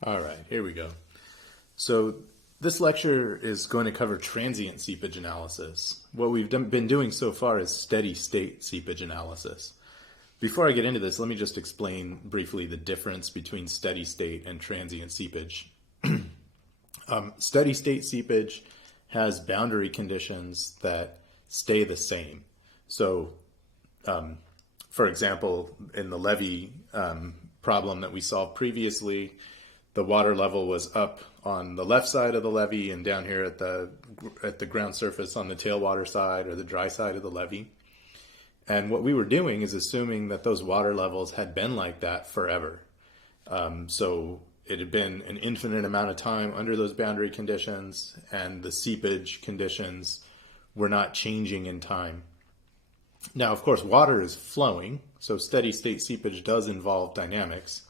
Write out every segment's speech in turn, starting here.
All right, here we go. So this lecture is going to cover transient seepage analysis. What we've been doing so far is steady state seepage analysis. Before I get into this, let me just explain briefly the difference between steady state and transient seepage. Steady state seepage has boundary conditions that stay the same. So, for example, in the levee problem that we solved previously, the water level was up on the left side of the levee and down here at the ground surface on the tailwater side or the dry side of the levee. And what we were doing is assuming that those water levels had been like that forever. So it had been an infinite amount of time under those boundary conditions, and the seepage conditions were not changing in time. Now, of course, water is flowing, so steady state seepage does involve dynamics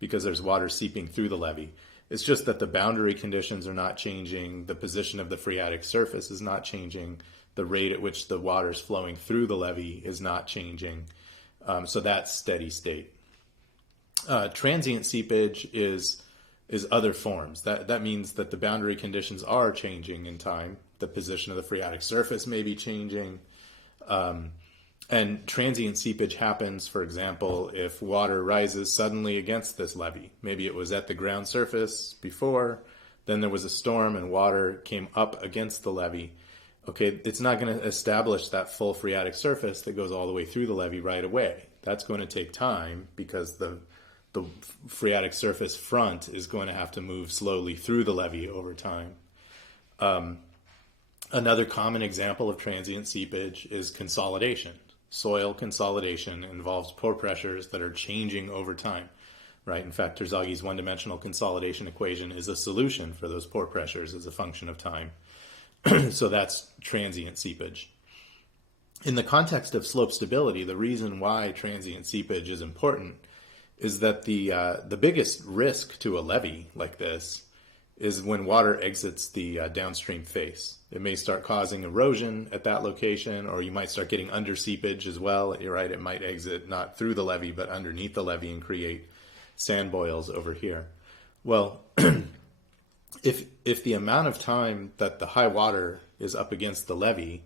because there's water seeping through the levee. It's just that the boundary conditions are not changing, the position of the phreatic surface is not changing, the rate at which the water is flowing through the levee is not changing. So that's steady state. Transient seepage is other forms. That means that the boundary conditions are changing in time. The position of the phreatic surface may be changing. And transient seepage happens, for example, if water rises suddenly against this levee. Maybe it was at the ground surface before, then there was a storm and water came up against the levee. Okay, it's not going to establish that full phreatic surface that goes all the way through the levee right away. That's going to take time because the phreatic surface front is going to have to move slowly through the levee over time. Another common example of transient seepage is consolidation. Soil consolidation involves pore pressures that are changing over time, right? In fact, Terzagh's one-dimensional consolidation equation is a solution for those pore pressures as a function of time. So that's transient seepage. In the context of slope stability, the reason why transient seepage is important is that the biggest risk to a levee like this is when water exits the downstream face. It may start causing erosion at that location, or you might start getting under seepage as well. You're right, it might exit not through the levee, but underneath the levee and create sand boils over here. Well, if the amount of time that the high water is up against the levee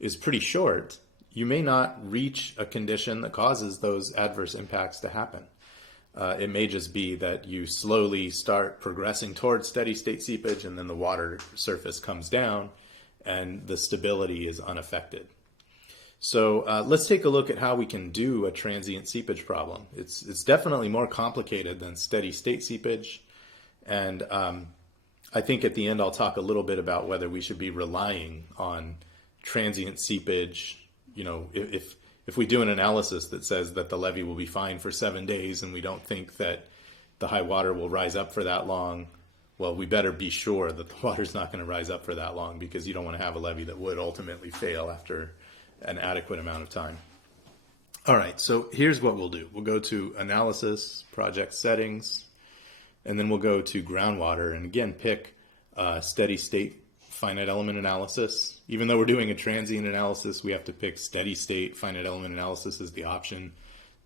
is pretty short, you may not reach a condition that causes those adverse impacts to happen. It may just be that you slowly start progressing towards steady state seepage and then the water surface comes down and the stability is unaffected. So let's take a look at how we can do a transient seepage problem. It's definitely more complicated than steady state seepage. And I think at the end I'll talk a little bit about whether we should be relying on transient seepage. You know, if we do an analysis that says that the levee will be fine for 7 days and we don't think that the high water will rise up for that long, well, we better be sure that the water's not going to rise up for that long, because you don't want to have a levee that would ultimately fail after an adequate amount of time. All right, so here's what we'll do. We'll go to Analysis, Project Settings, and then we'll go to Groundwater, and again pick Steady State Finite Element Analysis. Even though we're doing a transient analysis, we have to pick Steady State Finite Element Analysis as the option.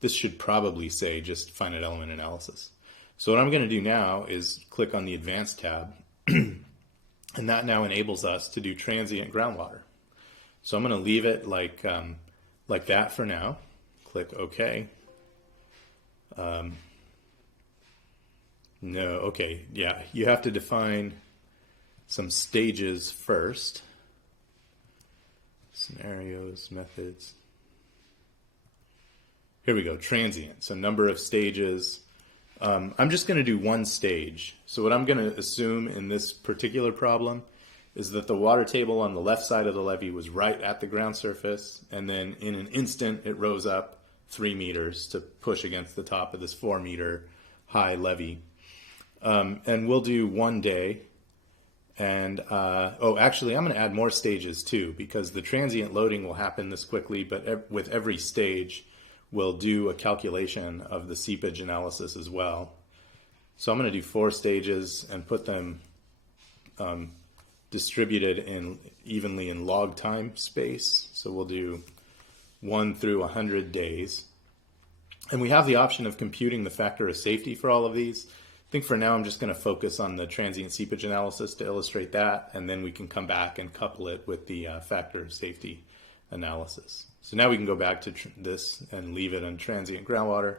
This should probably say just Finite Element Analysis. So what I'm going to do now is click on the Advanced tab, and that now enables us to do transient groundwater. So I'm going to leave it like that for now. Click OK. No, okay, yeah, you have to define some stages first. Scenarios, methods. Here we go, transient. So number of stages. I'm just going to do one stage. So what I'm going to assume in this particular problem is that the water table on the left side of the levee was right at the ground surface, and then in an instant it rose up 3 meters to push against the top of this 4-meter high levee. And we'll do 1 day. And, actually, I'm going to add more stages too, because the transient loading will happen this quickly, but with every stage, we'll do a calculation of the seepage analysis as well. So I'm going to do 4 stages and put them distributed evenly in log time space. So we'll do 1 through 100 days. And we have the option of computing the factor of safety for all of these. I think for now I'm just going to focus on the transient seepage analysis to illustrate that, and then we can come back and couple it with the factor of safety analysis. So now we can go back to this and leave it on transient groundwater,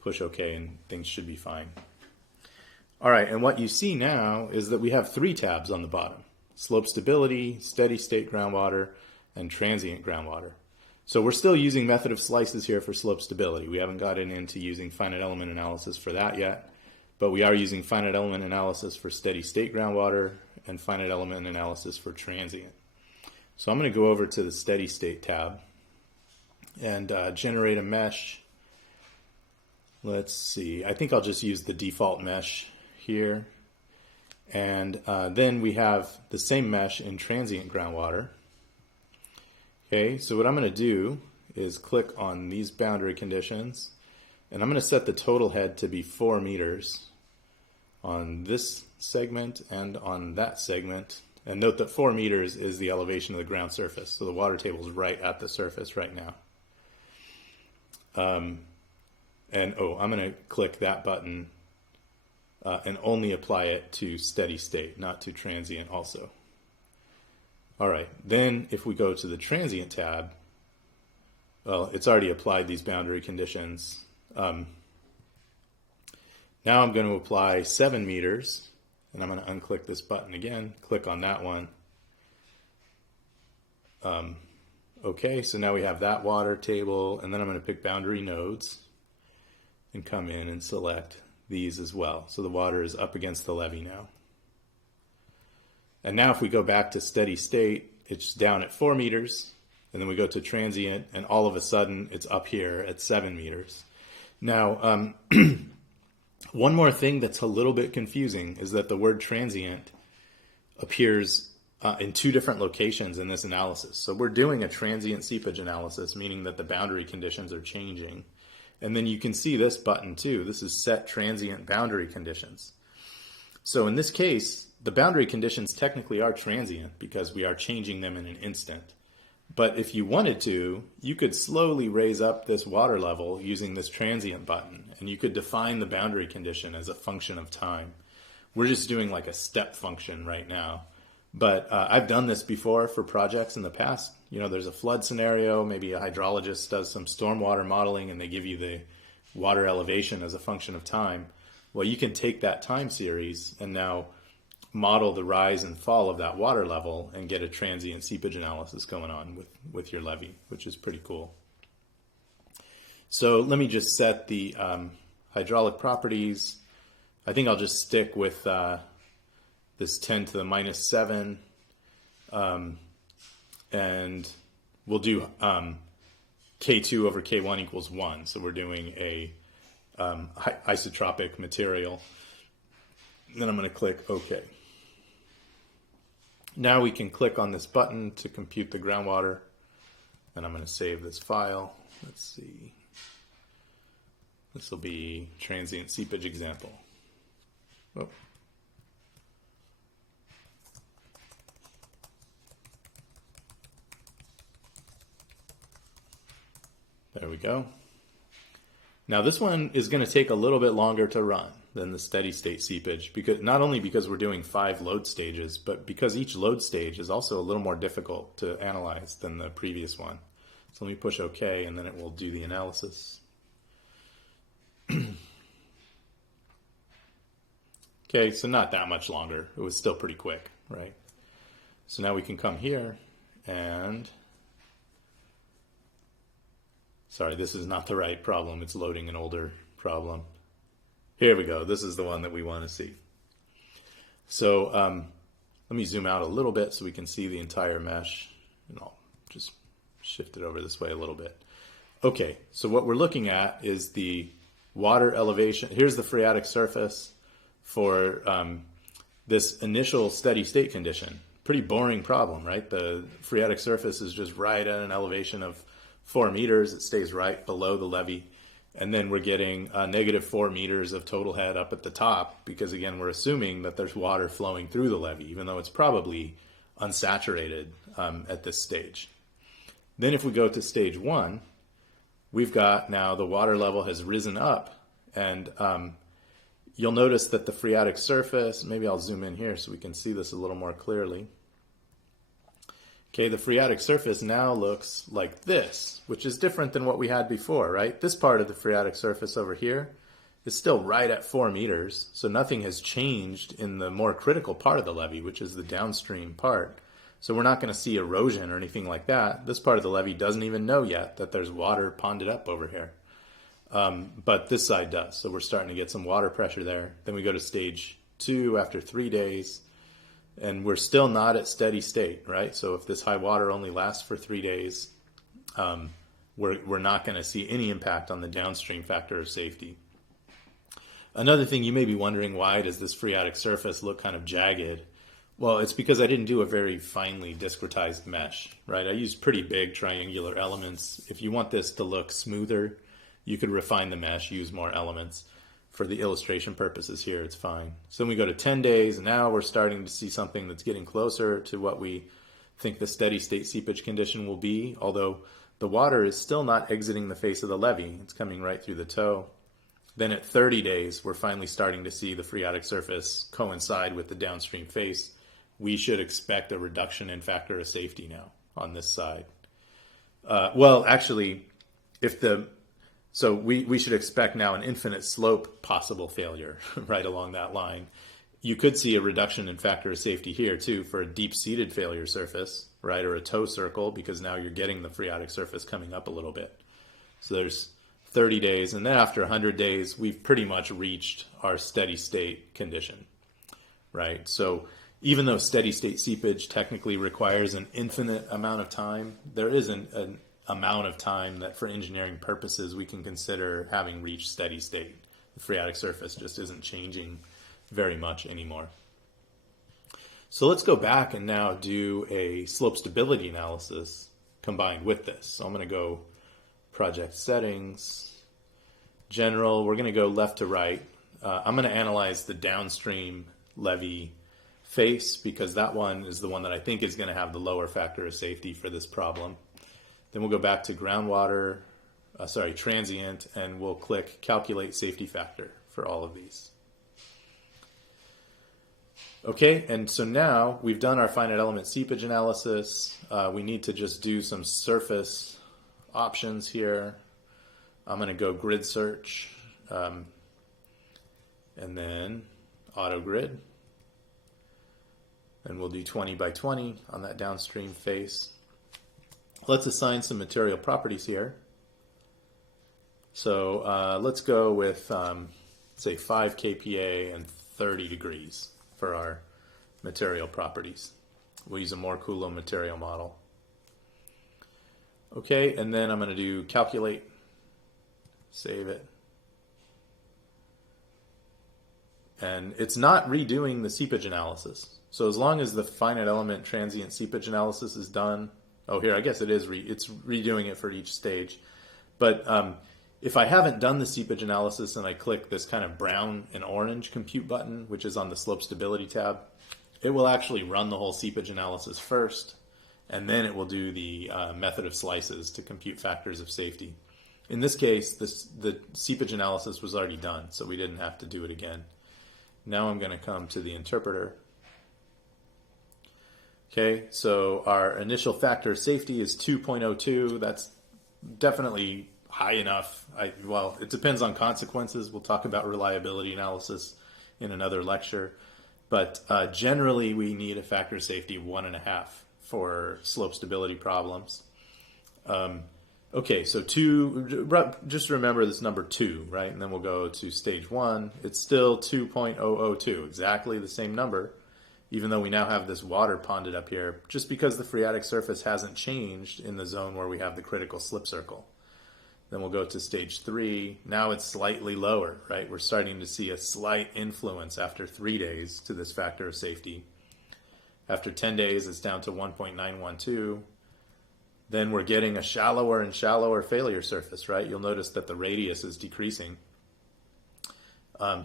push OK, and things should be fine. All right, and what you see now is that we have 3 tabs on the bottom: slope stability, steady state groundwater, and transient groundwater. So we're still using method of slices here for slope stability. We haven't gotten into using finite element analysis for that yet, but we are using finite element analysis for steady state groundwater and finite element analysis for transient. So I'm going to go over to the steady state tab and generate a mesh. Let's see, I think I'll just use the default mesh here. And then we have the same mesh in transient groundwater. Okay, so what I'm going to do is click on these boundary conditions, and I'm going to set the total head to be 4 meters on this segment and on that segment. And note that 4 meters is the elevation of the ground surface, so the water table is right at the surface right now. I'm going to click that button and only apply it to steady state, not to transient also. All right, then if we go to the transient tab, well, it's already applied these boundary conditions. Now I'm going to apply 7 meters, and I'm going to unclick this button again, click on that one. Okay, so now we have that water table, and then I'm going to pick boundary nodes and come in and select these as well. So the water is up against the levee now. And now if we go back to steady state, it's down at 4 meters, and then we go to transient, and all of a sudden it's up here at 7 meters. Now, one more thing that's a little bit confusing is that the word transient appears in 2 different locations in this analysis. So we're doing a transient seepage analysis, meaning that the boundary conditions are changing. And then you can see this button too. This is set transient boundary conditions. So in this case, the boundary conditions technically are transient because we are changing them in an instant. But if you wanted to, you could slowly raise up this water level using this transient button, and you could define the boundary condition as a function of time. We're just doing like a step function right now. But I've done this before for projects in the past. You know, there's a flood scenario, maybe a hydrologist does some stormwater modeling and they give you the water elevation as a function of time. Well, you can take that time series and now model the rise and fall of that water level and get a transient seepage analysis going on with your levee, which is pretty cool. So let me just set the hydraulic properties. I think I'll just stick with this 10 to the minus 7, and we'll do K2 over K1 equals 1. So we're doing a isotropic material. Then I'm going to click OK. Now we can click on this button to compute the groundwater, and I'm going to save this file. Let's see. This will be transient seepage example. Oh. There we go. Now this one is going to take a little bit longer to run than the steady state seepage, because not only because we're doing 5 load stages, but because each load stage is also a little more difficult to analyze than the previous one. So let me push OK, and then it will do the analysis. Okay, so not that much longer. It was still pretty quick, right? So now we can come here and... Sorry, this is not the right problem. It's loading an older problem. Here we go. This is the one that we want to see. So let me zoom out a little bit so we can see the entire mesh. And I'll just shift it over this way a little bit. Okay, so what we're looking at is the water elevation. Here's the phreatic surface for this initial steady state condition. Pretty boring problem, right? The phreatic surface is just right at an elevation of 4 meters. It stays right below the levee. And then we're getting negative 4 meters of total head up at the top because, again, we're assuming that there's water flowing through the levee, even though it's probably unsaturated at this stage. Then if we go to stage 1, we've got now the water level has risen up. And, You'll notice that the phreatic surface, maybe I'll zoom in here so we can see this a little more clearly. Okay, the phreatic surface now looks like this, which is different than what we had before, right? This part of the phreatic surface over here is still right at 4 meters, so nothing has changed in the more critical part of the levee, which is the downstream part. So we're not going to see erosion or anything like that. This part of the levee doesn't even know yet that there's water ponded up over here. But this side does, so we're starting to get some water pressure there. Then we go to stage 2 after 3 days, and we're still not at steady state, right? So if this high water only lasts for 3 days, we're not going to see any impact on the downstream factor of safety. Another thing, you may be wondering, why does this phreatic surface look kind of jagged? Well, it's because I didn't do a very finely discretized mesh, right? I used pretty big triangular elements. If you want this to look smoother, you could refine the mesh, use more elements. For the illustration purposes here, it's fine. So then we go to 10 days, and now we're starting to see something that's getting closer to what we think the steady state seepage condition will be, although the water is still not exiting the face of the levee. It's coming right through the toe. Then at 30 days, we're finally starting to see the phreatic surface coincide with the downstream face. We should expect a reduction in factor of safety now on this side. Well, actually, so we should expect now an infinite slope possible failure right along that line. You could see a reduction in factor of safety here too for a deep-seated failure surface, right, or a toe circle, because now you're getting the phreatic surface coming up a little bit. So there's 30 days, and then after 100 days, we've pretty much reached our steady state condition, right? So even though steady state seepage technically requires an infinite amount of time, there isn't an amount of time that for engineering purposes we can consider having reached steady state. The phreatic surface just isn't changing very much anymore. So let's go back and now do a slope stability analysis combined with this. So I'm going to go project settings, general, we're going to go left to right. I'm going to analyze the downstream levee face because that one is the one that I think is going to have the lower factor of safety for this problem. Then we'll go back to groundwater, transient, and we'll click calculate safety factor for all of these. Okay, and so now we've done our finite element seepage analysis. We need to just do some surface options here. I'm going to go grid search, and then auto grid. And we'll do 20 by 20 on that downstream face. Let's assign some material properties here. So let's go with, say, 5 kPa and 30 degrees for our material properties. We'll use a more Coulomb material model. Okay, and then I'm going to do calculate, save it. And it's not redoing the seepage analysis. So as long as the finite element transient seepage analysis is done, oh here, I guess it is, it's redoing it for each stage. But if I haven't done the seepage analysis and I click this kind of brown and orange compute button, which is on the slope stability tab, it will actually run the whole seepage analysis first, and then it will do the method of slices to compute factors of safety. In this case, the seepage analysis was already done, so we didn't have to do it again. Now I'm going to come to the interpreter. Okay, so our initial factor of safety is 2.02. That's definitely high enough. Well, it depends on consequences. We'll talk about reliability analysis in another lecture. But generally, we need a factor of safety of 1.5 for slope stability problems. Okay, so just remember this number 2, right? And then we'll go to stage 1. It's still 2.002, exactly the same number, even though we now have this water ponded up here, just because the phreatic surface hasn't changed in the zone where we have the critical slip circle. Then we'll go to stage 3. Now it's slightly lower, right? We're starting to see a slight influence after 3 days to this factor of safety. After 10 days, it's down to 1.912. Then we're getting a shallower and shallower failure surface, right? You'll notice that the radius is decreasing.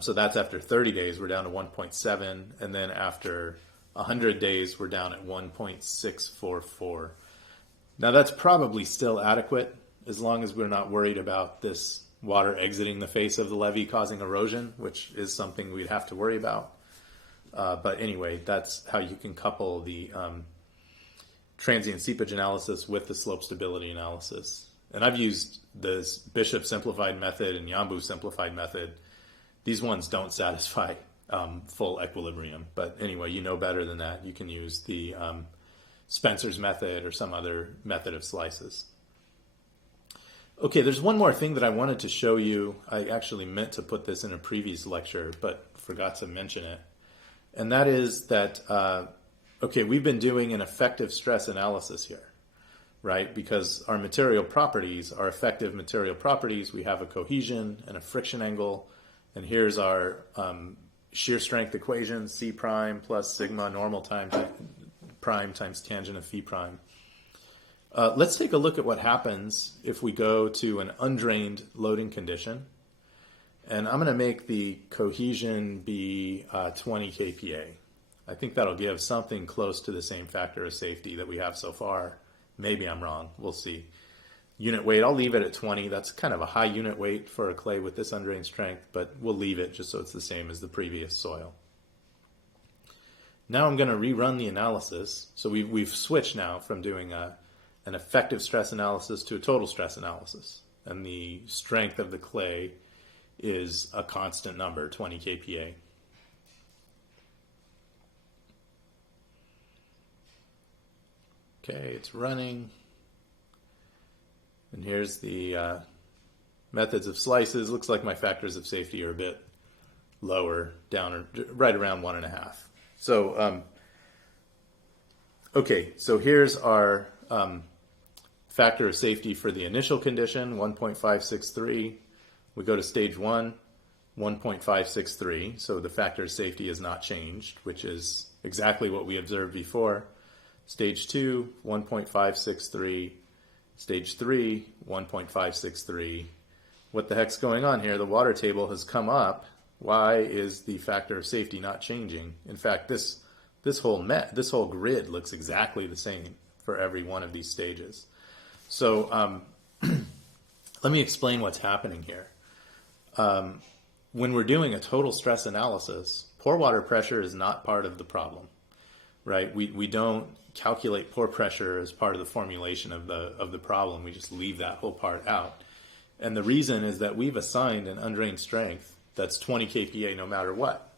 So that's after 30 days, we're down to 1.7. And then after 100 days, we're down at 1.644. Now that's probably still adequate as long as we're not worried about this water exiting the face of the levee causing erosion, which is something we'd have to worry about. But anyway, that's how you can couple the transient seepage analysis with the slope stability analysis. And I've used this Bishop simplified method and Yambu simplified method. These ones don't satisfy full equilibrium. But anyway, you know better than that. You can use the Spencer's method or some other method of slices. Okay, there's one more thing that I wanted to show you. I actually meant to put this in a previous lecture, but forgot to mention it. And that is that, okay, we've been doing an effective stress analysis here, right? Because our material properties are effective material properties. We have a cohesion and a friction angle. And here's our shear strength equation, C prime plus sigma normal time prime times tangent of phi prime. Let's take a look at what happens if we go to an undrained loading condition. And I'm going to make the cohesion be 20 kPa. I think that'll give something close to the same factor of safety that we have so far. Maybe I'm wrong. We'll see. Unit weight, I'll leave it at 20. That's kind of a high unit weight for a clay with this undrained strength, but we'll leave it just so it's the same as the previous soil. Now I'm going to rerun the analysis. So we've switched now from doing an effective stress analysis to a total stress analysis. And the strength of the clay is a constant number, 20 kPa. Okay, it's running. And here's the methods of slices. Looks like my factors of safety are a bit lower, down or right around 1.5. So, okay, so here's our factor of safety for the initial condition, 1.563. We go to stage 1, 1.563. So the factor of safety has not changed, which is exactly what we observed before. Stage 2, 1.563. Stage 3, 1.563. What the heck's going on here? The water table has come up. Why is the factor of safety not changing? In fact, this whole grid looks exactly the same for every one of these stages. So let me explain what's happening here. When we're doing a total stress analysis, pore water pressure is not part of the problem, right? We don't calculate pore pressure as part of the formulation of the problem. We just leave that whole part out. And the reason is that we've assigned an undrained strength that's 20 kPa no matter what.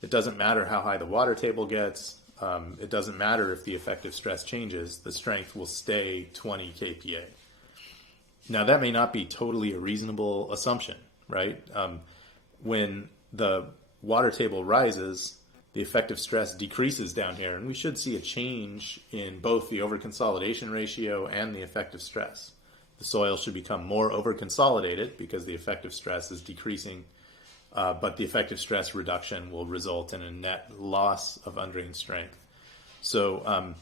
It doesn't matter how high the water table gets. It doesn't matter if the effective stress changes. The strength will stay 20 kPa. Now, that may not be totally a reasonable assumption, right? When the water table rises, the effective stress decreases down here, and we should see a change in both the overconsolidation ratio and the effective stress. The soil should become more overconsolidated because the effective stress is decreasing, but the effective stress reduction will result in a net loss of undrained strength. So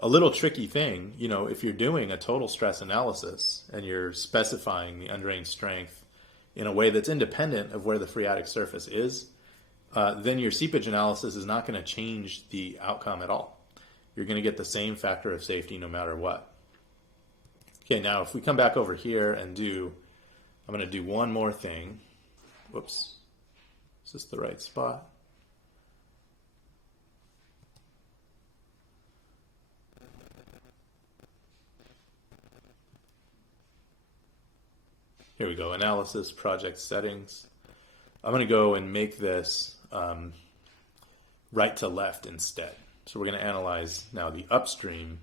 a little tricky thing, you know, if you're doing a total stress analysis and you're specifying the undrained strength in a way that's independent of where the phreatic surface is, then your seepage analysis is not going to change the outcome at all. You're going to get the same factor of safety no matter what. Okay, now if we come back over here and I'm going to do one more thing. Whoops. Is this the right spot? Here we go, analysis, project settings. I'm going to go and make this right to left instead. So we're going to analyze now the upstream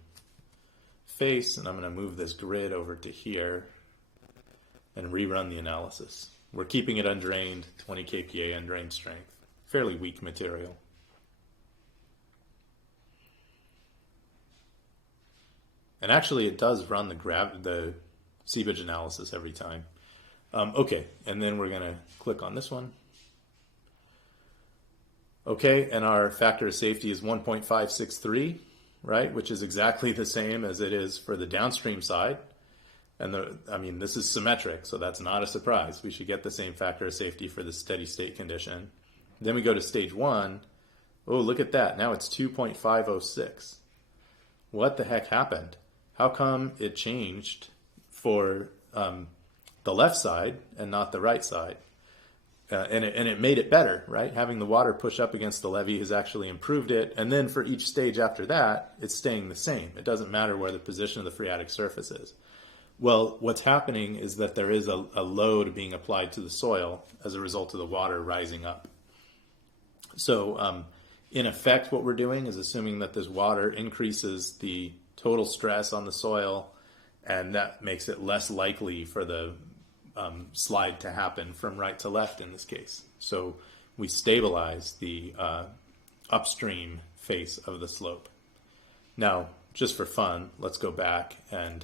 face, and I'm going to move this grid over to here and rerun the analysis. We're keeping it undrained, 20 kPa undrained strength, fairly weak material. And actually it does run the seepage analysis every time. Okay, and then we're going to click on this one. Okay, and our factor of safety is 1.563, right, which is exactly the same as it is for the downstream side. And this is symmetric, so that's not a surprise. We should get the same factor of safety for the steady state condition. Then we go to stage 1. Oh, look at that. Now it's 2.506. What the heck happened? How come it changed for the left side and not the right side. And it made it better, right? Having the water push up against the levee has actually improved it. And then for each stage after that, it's staying the same. It doesn't matter where the position of the phreatic surface is. Well, what's happening is that there is a load being applied to the soil as a result of the water rising up. So in effect, what we're doing is assuming that this water increases the total stress on the soil, and that makes it less likely for the slide to happen from right to left in this case. So we stabilize the upstream face of the slope. Now, just for fun, let's go back and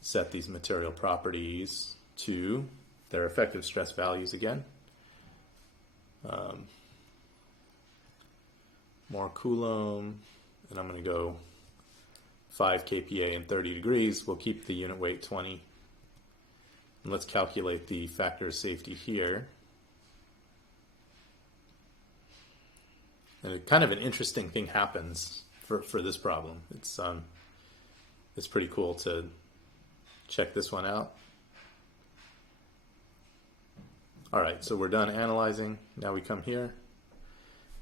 set these material properties to their effective stress values again. More Coulomb, and I'm going to go 5 kPa and 30 degrees. We'll keep the unit weight 20. And let's calculate the factor of safety here. And kind of an interesting thing happens for this problem. It's pretty cool to check this one out. All right, so we're done analyzing. Now we come here.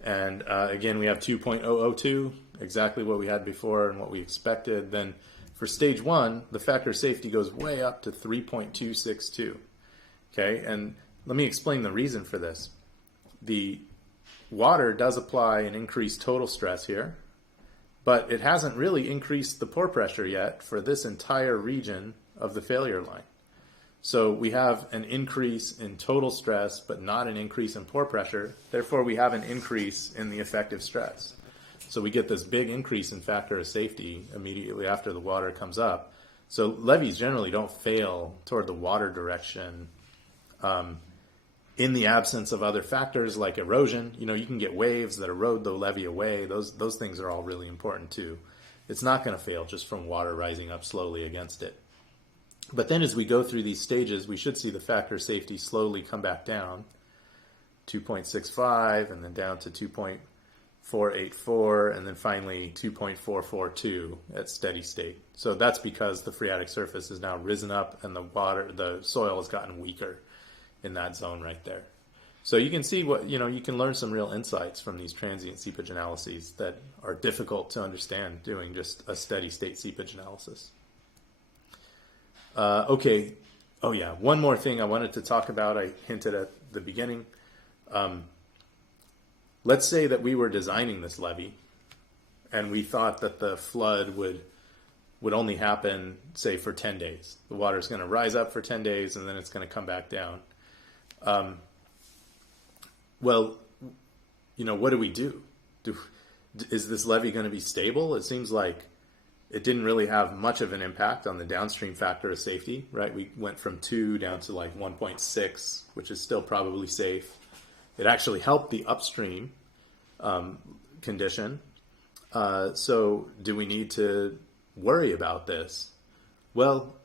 And again, we have 2.002, exactly what we had before and what we expected. Then for stage 1, the factor of safety goes way up to 3.262. Okay, and let me explain the reason for this. The water does apply an increased total stress here, but it hasn't really increased the pore pressure yet for this entire region of the failure line. So we have an increase in total stress, but not an increase in pore pressure. Therefore, we have an increase in the effective stress. So we get this big increase in factor of safety immediately after the water comes up. So levees generally don't fail toward the water direction in the absence of other factors like erosion. You know, you can get waves that erode the levee away. Those things are all really important too. It's not going to fail just from water rising up slowly against it. But then as we go through these stages, we should see the factor of safety slowly come back down, 2.65, and then down to 2.484, and then finally 2.442 at steady state. So that's because the phreatic surface has now risen up and the soil has gotten weaker in that zone right there. So you can see you can learn some real insights from these transient seepage analyses that are difficult to understand doing just a steady state seepage analysis. Okay. Oh yeah. One more thing I wanted to talk about. I hinted at the beginning. Let's say that we were designing this levee and we thought that the flood would only happen, say, for 10 days. The water is going to rise up for 10 days and then it's going to come back down. Well, what do we do? Is this levee going to be stable? It seems like it didn't really have much of an impact on the downstream factor of safety, right? We went from 2 down to like 1.6, which is still probably safe. It actually helped the upstream condition. So do we need to worry about this? Well,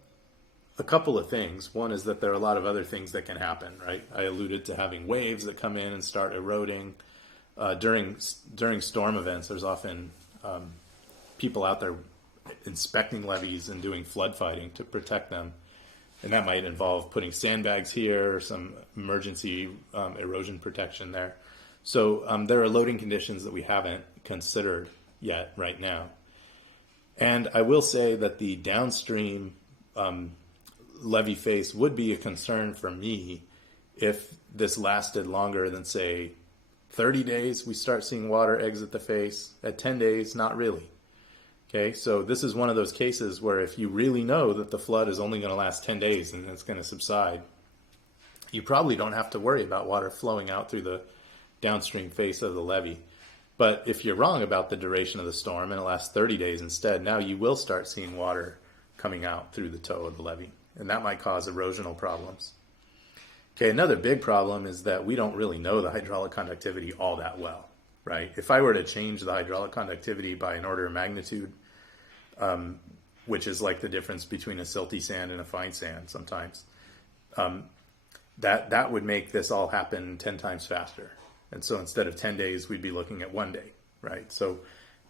a couple of things. One is that there are a lot of other things that can happen, right? I alluded to having waves that come in and start eroding. During storm events, there's often people out there inspecting levees and doing flood fighting to protect them. And that might involve putting sandbags here or some emergency erosion protection there. So there are loading conditions that we haven't considered yet right now. And I will say that the downstream levee face would be a concern for me if this lasted longer than, say, 30 days. We start seeing water exit the face. At 10 days, not really. Okay, so this is one of those cases where if you really know that the flood is only going to last 10 days and it's going to subside, you probably don't have to worry about water flowing out through the downstream face of the levee. But if you're wrong about the duration of the storm and it lasts 30 days instead, now you will start seeing water coming out through the toe of the levee, and that might cause erosional problems. Okay, another big problem is that we don't really know the hydraulic conductivity all that well. Right. If I were to change the hydraulic conductivity by an order of magnitude, which is like the difference between a silty sand and a fine sand sometimes, that would make this all happen 10 times faster. And so instead of 10 days, we'd be looking at 1 day. Right. So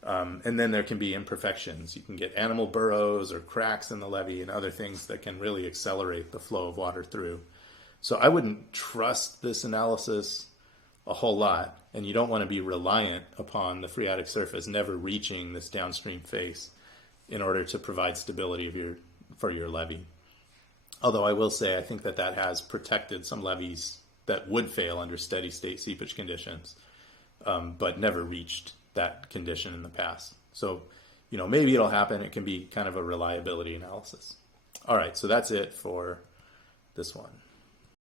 And then there can be imperfections. You can get animal burrows or cracks in the levee and other things that can really accelerate the flow of water through. So I wouldn't trust this analysis a whole lot, and you don't want to be reliant upon the phreatic surface never reaching this downstream face in order to provide stability for your levee. Although I will say I think that has protected some levees that would fail under steady state seepage conditions, but never reached that condition in the past. So, maybe it'll happen. It can be kind of a reliability analysis. All right, so that's it for this one.